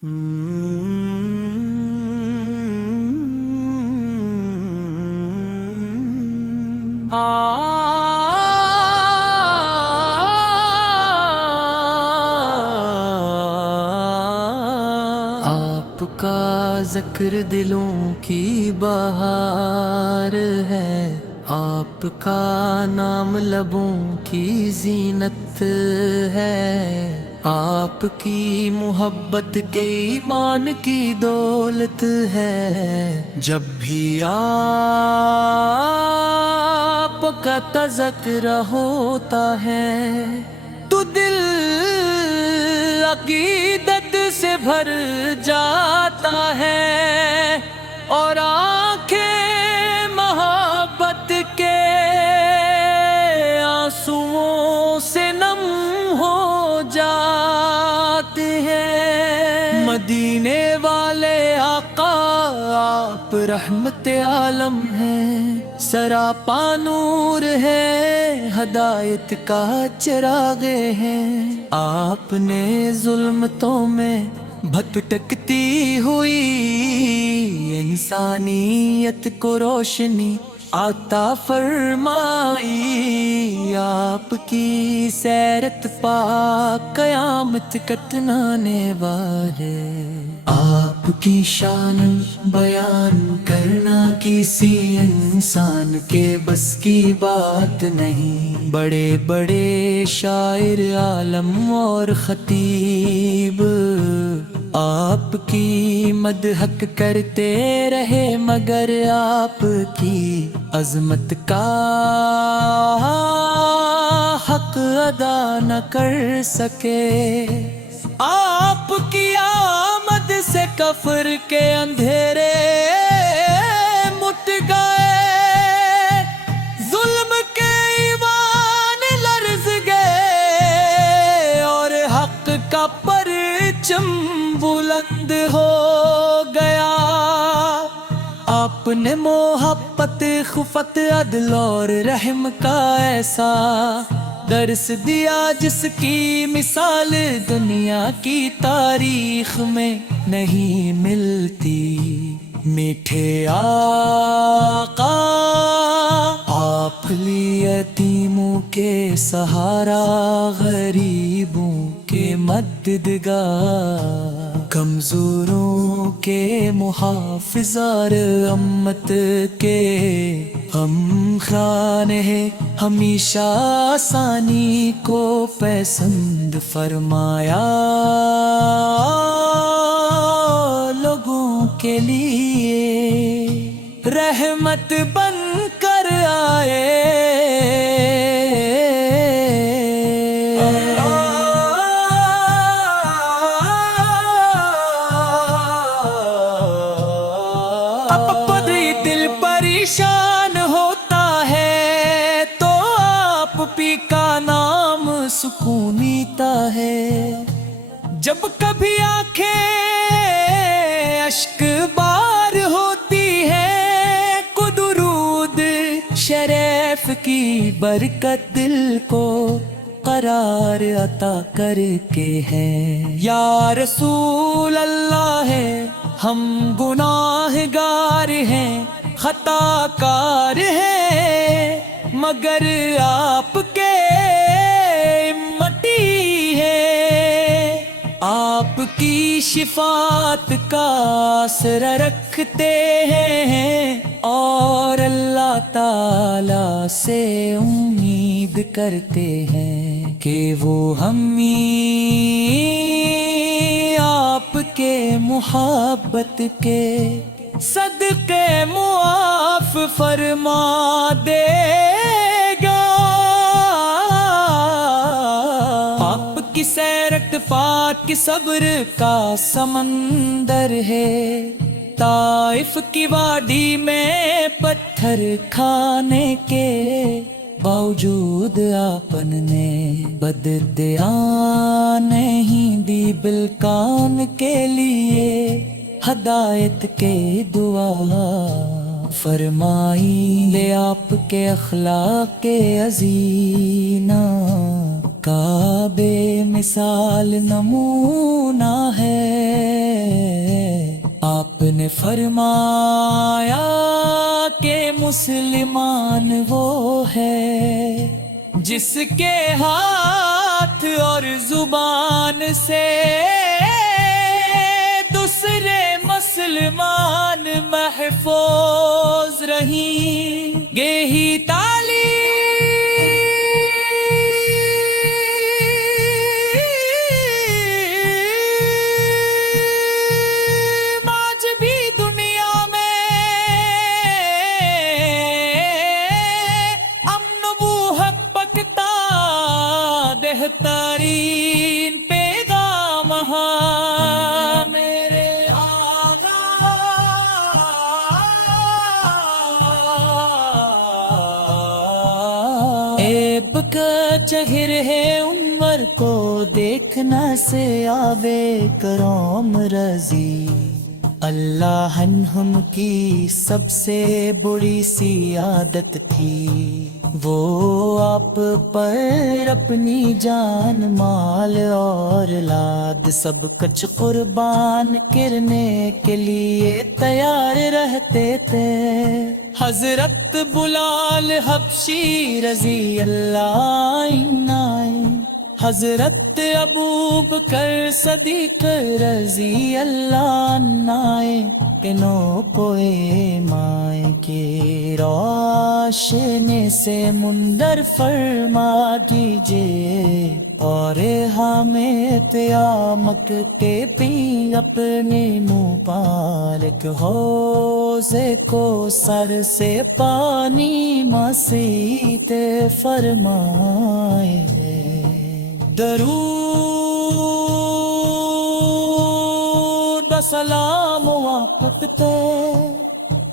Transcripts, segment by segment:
آپ کا ذکر دلوں کی بہار ہے، آپ کا نام لبوں کی زینت ہے، آپ کی محبت کے ایمان کی دولت ہے۔ جب بھی آپ کا تذکرہ ہوتا ہے تو دل عقیدت سے بھر جاتا ہے اور آنکھیں محبت کے آنسوؤں سے نم ہو جاتے ہیں۔ مدینے والے آقا آپ رحمت عالم ہیں، سراپا نور ہے، ہدایت کا چراغ ہیں۔ آپ نے ظلمتوں میں بھٹکتی ہوئی انسانیت کو روشنی عطا فرمائی، آپ کی سیرت پاک قیامت کتنانے والے۔ آپ کی شان بیان کرنا کسی انسان کے بس کی بات نہیں، بڑے بڑے شاعر عالم اور خطیب آپ کی مدحت کرتے رہے مگر آپ کی عظمت کا حق ادا نہ کر سکے۔ آپ کی آمد سے کفر کے اندھیرے مٹ گئے، ظلم کے ایوان لرز گئے اور حق کا پرچم بلند ہو گیا۔ آپ نے محبت، خفت، عدل اور رحم کا ایسا درس دیا جس کی مثال دنیا کی تاریخ میں نہیں ملتی۔ میٹھے آقا آپ یتیموں کے سہارا، غریبوں کے مددگار، کمزوروں کے محافظ اور امت کے ہم خان ہے، ہمیشہ آسانی کو پسند فرمایا لوگوں کے لیے، رحمت بن کر آئے۔ دل پریشان ہوتا ہے تو آپ پی کا نام سکونیتا ہے، جب کبھی آنکھیں اشک بار ہوتی ہے کو درود شریف کی برکت دل کو قرار عطا کر کے ہے۔ یا رسول اللہ ہے، ہم گناہ گار ہیں، خطا کار ہیں، مگر آپ کے امتی ہیں۔ آپ کی شفاعت کا آسرا رکھتے ہیں اور اللہ تعالی سے امید کرتے ہیں کہ وہ ہمیں آپ کے محبت کے صدقے معاف فرما دے گا۔ آپ کی سیرت پاک صبر کا سمندر ہے، طائف کی وادی میں پتھر کھانے کے باوجود آپن نے بددعا نہیں دی، بالکان کے لیے ہدایت کے دعا فرمائی۔ لے آپ کے اخلاق عظیمہ کا بے مثال نمونہ ہے۔ فرمایا کہ مسلمان وہ ہے جس کے ہاتھ اور زبان سے دوسرے مسلمان محفوظ رہیں گے ہی آج بھی دنیا میں امن و حق پکتا بہترین پیغام میرے آقا ایب کا چہر ہے عمر کو دیکھنا سے آوے کرم رضی اللہ عنہم کی سب سے بری سی عادت تھی وہ آپ پر اپنی جان مال اور اولاد سب کچھ قربان کرنے کے لیے تیار رہتے تھے حضرت بلال حبشی رضی اللہ عنہ حضرت ابو بکر صدیق رضی اللہ عنہ کے نو پوئے مائیں کے روشنی سے منظر فرما دیجئے اور ہمیں قیامت کے پی اپنے مبارک حوضے کو سر سے پانی مسیت فرمائے درود سلام وقت پہ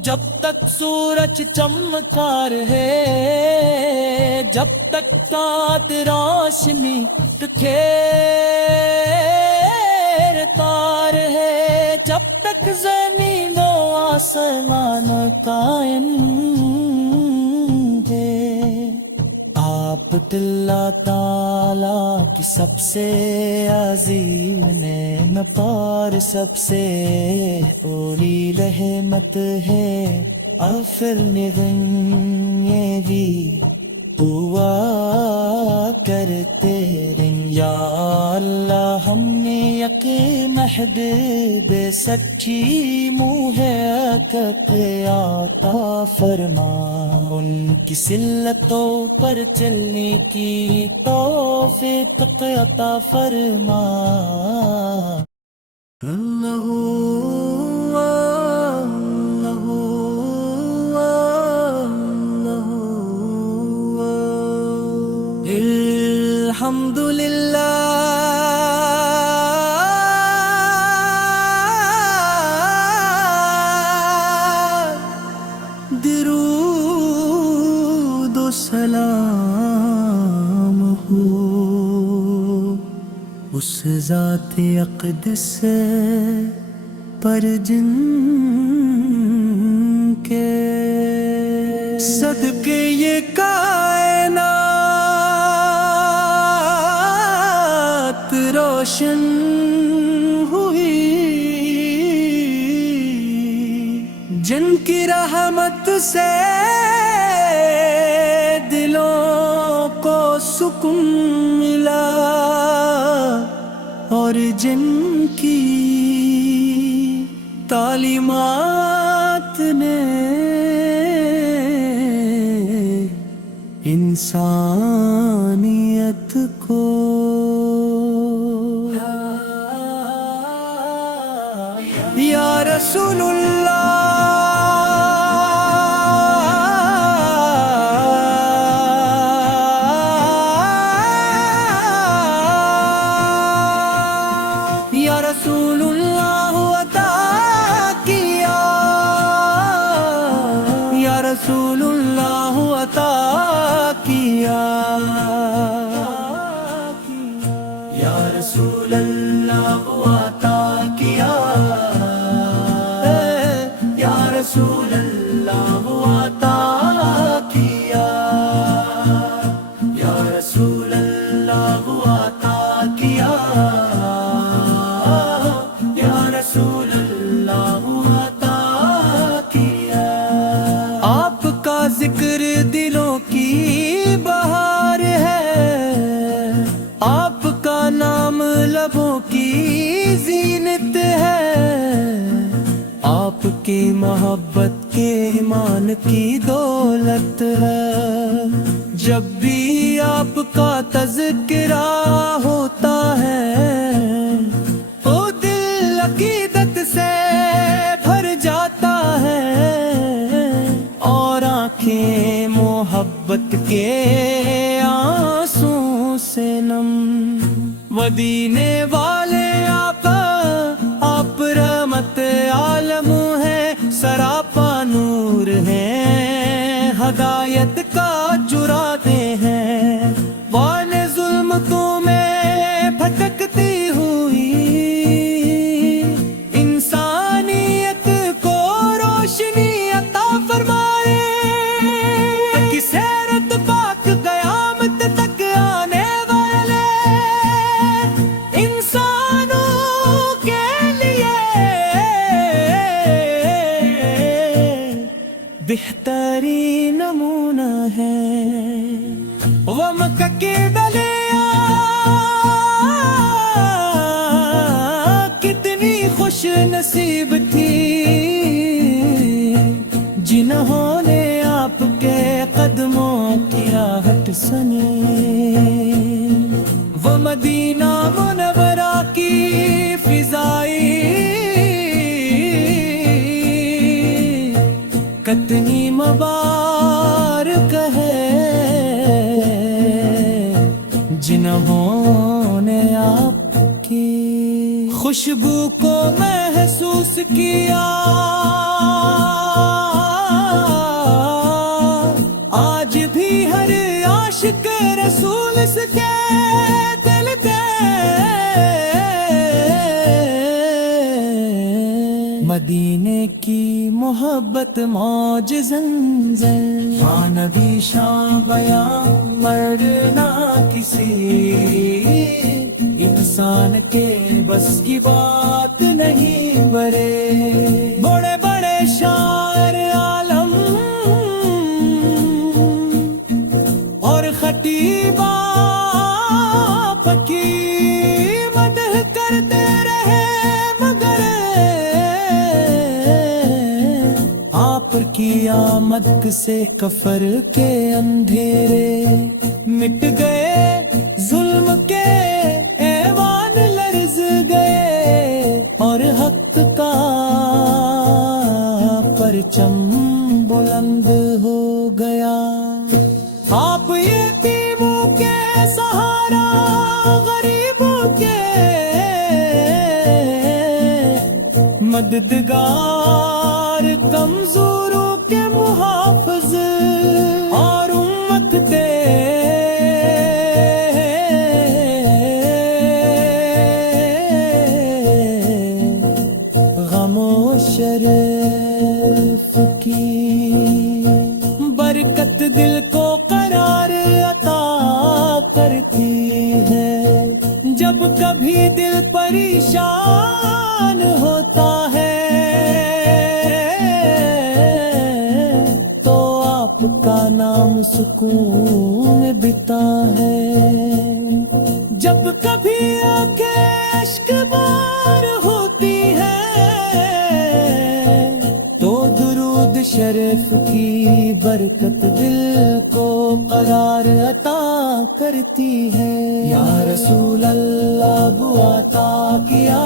جب تک سورج چمکا رہے جب تک چاند روشنی بکھیرتا رہے جب تک زمین و آسمان قائم ہے آپ اللہ تعالیٰ کی سب سے عظیم نعمت اور سب سے بڑی رحمت ہے اغفر یہ بھی دعا کرتے رہیں یا اللہ ہم نے یقین مہد بے سچی منہ عطا فرما ان کی سلتوں پر چلنے کی توفیق عطا فرما اللہ الحمدللہ درود و سلام ہو اس ذات اقدس پر جن کے صدقے یہ کائنات روشن ہوئی جن کی رحمت سے دلوں کو سکون ملا اور جن کی تعلیمات نے انسانیت کو یا رسول اللہ یا رسول اللہ عطا کیا یا رسول اللہ عطا کیا یا رسول اللہ عطا کیا یا رسول اللہ عطا کیا یا رسول اللہ عطا کیا یا رسول زینت ہے، آپ کی محبت کے ایمان کی دولت ہے۔ جب بھی آپ کا تذکرہ ہوتا ہے تو دل عقیدت سے بھر جاتا ہے، اور آنکھیں محبت کے آنسوں سے نم۔ مدینے والے آقا آپ رحمت عالم ہیں، سراپا نور ہیں، ہدایت کا چراتے ہیں۔ وان ظلم میں بھٹکتی ہوئی انسانیت کو روشنی عطا فرمائے، کہ سیرت پاک قیامت تک آنے والے انسانوں کے لیے بہترین نمونہ ہے۔ وہ مکہ کی گلیاں کتنی خوش نصیب تھی جنہوں نے آپ کے قدموں کی راحت سنی۔ وہ مدینہ منورہ کی فضائی کتنی مبارک ہے جنہوں نے آپ کی خوشبو کو محسوس کیا۔ آج بھی ہر عاشق رسول اس کے دل کے مدینے کی محبت موج زنزل، ہاں نبی شاہ بیان مرنا کسی انسان کے بس کی بات نہیں برے۔ بڑے بڑے شاعر عالم اور خطیب آپ کی مدح کرتے رہے، مگر آپ کی آمد سے کفر کے اندھیرے مٹ گئے، ظلم کے ایوان لرز گئے، اور حق کا پرچم بلند ہو گیا۔ آپ یتیموں کے سہارا، غریبوں کے مددگار، کمزوروں کے محافظ، اور امت کے غم و شرف کی برکت دل کو قرار عطا کرتی ہے۔ جب کبھی دل پریشان ہوتا ہے تو آپ کا نام سکون بتا ہے۔ جب کبھی آنکھیں اشک بار ہوتی ہے تو درود شریف کی برکت دل کو قرار عطا کرتی ہے۔ یا رسول اللہ عطا کیا،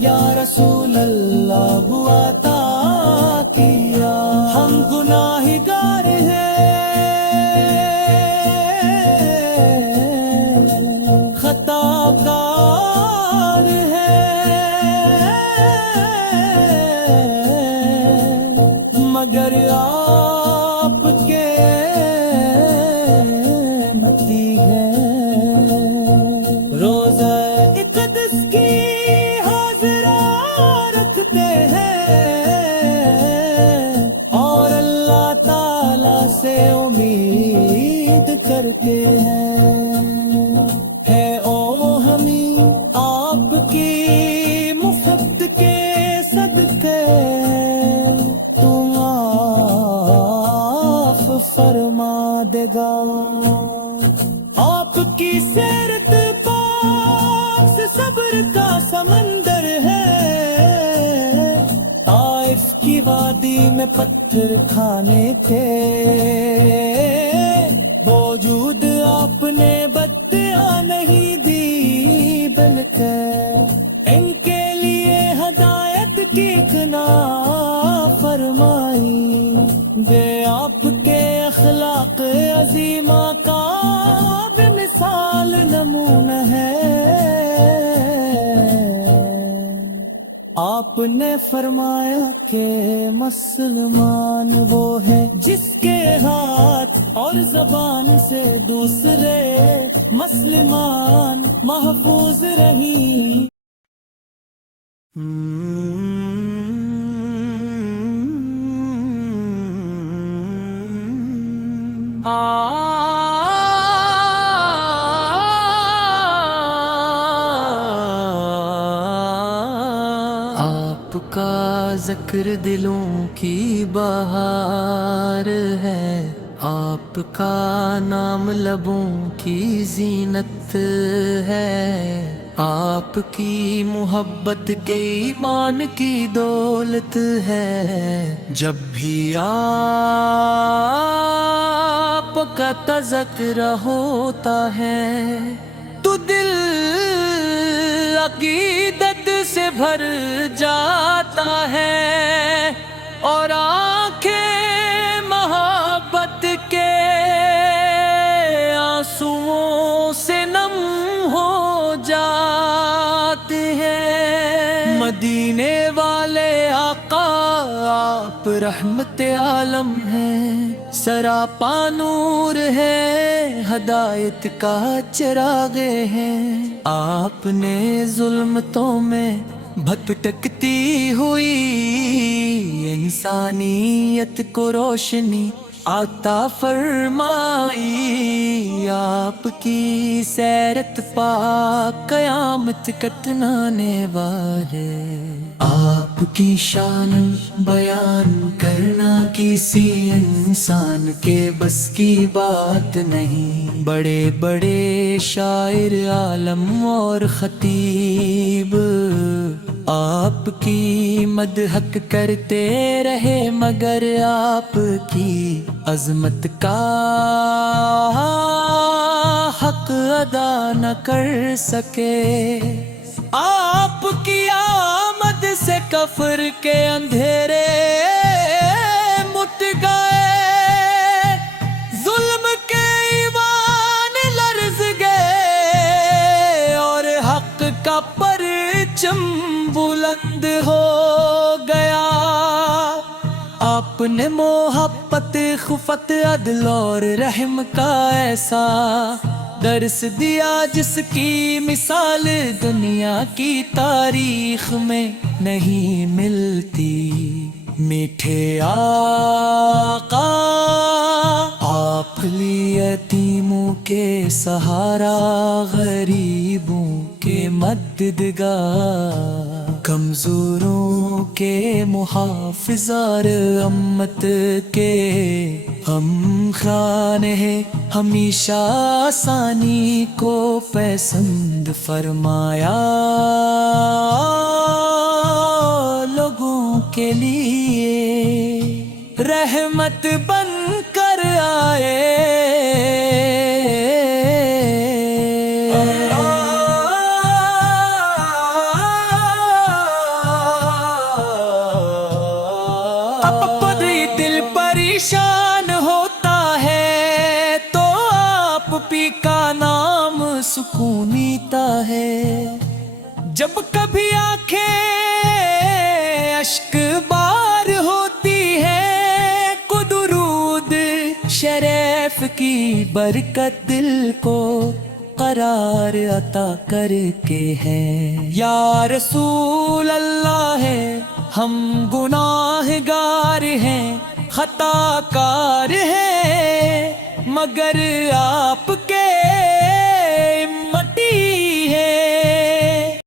یا رسول اللہ عطا کیا۔ ہم گناہگار ہیں، خطا کار ہیں، مگر آپ کے متی ہے۔ روزہ میں پتھر کھانے تھے، وجود آپ نے بدعا نہیں دی بلکہ ان کے لیے ہدایت کی اقنا فرمائی۔ بے آپ کے اخلاق عظیمہ کا بے مثال نمونہ ہے۔ آپ نے فرمایا کہ مسلمان وہ ہے جس کے ہاتھ اور زبان سے دوسرے مسلمان محفوظ رہیں۔ آپ کا ذکر دلوں کی بہار ہے، آپ کا نام لبوں کی زینت ہے، آپ کی محبت کے ایمان کی دولت ہے۔ جب بھی آپ کا تذکرہ ہوتا ہے تو دل عقیدت سے بھر جاتا ہے اور آنکھیں محبت کے آنسوؤں سے نم ہو جاتے ہیں۔ مدینے والے آقا آپ رحمت عالم ہیں، سراپا نور ہے، ہدایت کا چراغ ہیں۔ آپ نے ظلمتوں میں بھٹکتی ہوئی انسانیت کو روشنی عطا فرمائی۔ آپ کی سیرت پاک قیامت کتنانے والے۔ آپ کی شان بیان کرنا کسی انسان کے بس کی بات نہیں۔ بڑے بڑے شاعر عالم اور خطیب آپ کی مدحت کرتے رہے مگر آپ کی عظمت کا حق ادا نہ کر سکے۔ آپ کی آمد سے کفر کے اندھیرے مٹ گئے، ظلم کے ایوان لرز گئے اور حق کا پرچم بلند ہو گیا۔ آپ نے محبت، خفت، عدل اور رحم کا ایسا درس دیا جس کی مثال دنیا کی تاریخ میں نہیں ملتی۔ میٹھے آقا آپ یتیموں کے سہارا، غریبوں کے مددگار، کمزوروں کے محافظ اور امت کے ہم خان ہیں۔ ہمیشہ آسانی کو پسند فرمایا لوگوں کے لیے، رحمت بن کر آئے۔ دل پریشان ہوتا ہے تو آپ پی کا نام سکون ملتا ہے۔ جب کبھی آنکھیں اشک بار ہوتی ہے، کو درود شریف کی برکت دل کو قرار عطا کر کے ہے۔ یا رسول اللہ ہے ہم گناہ گار ہیں، خطا کار ہیں، مگر آپ کے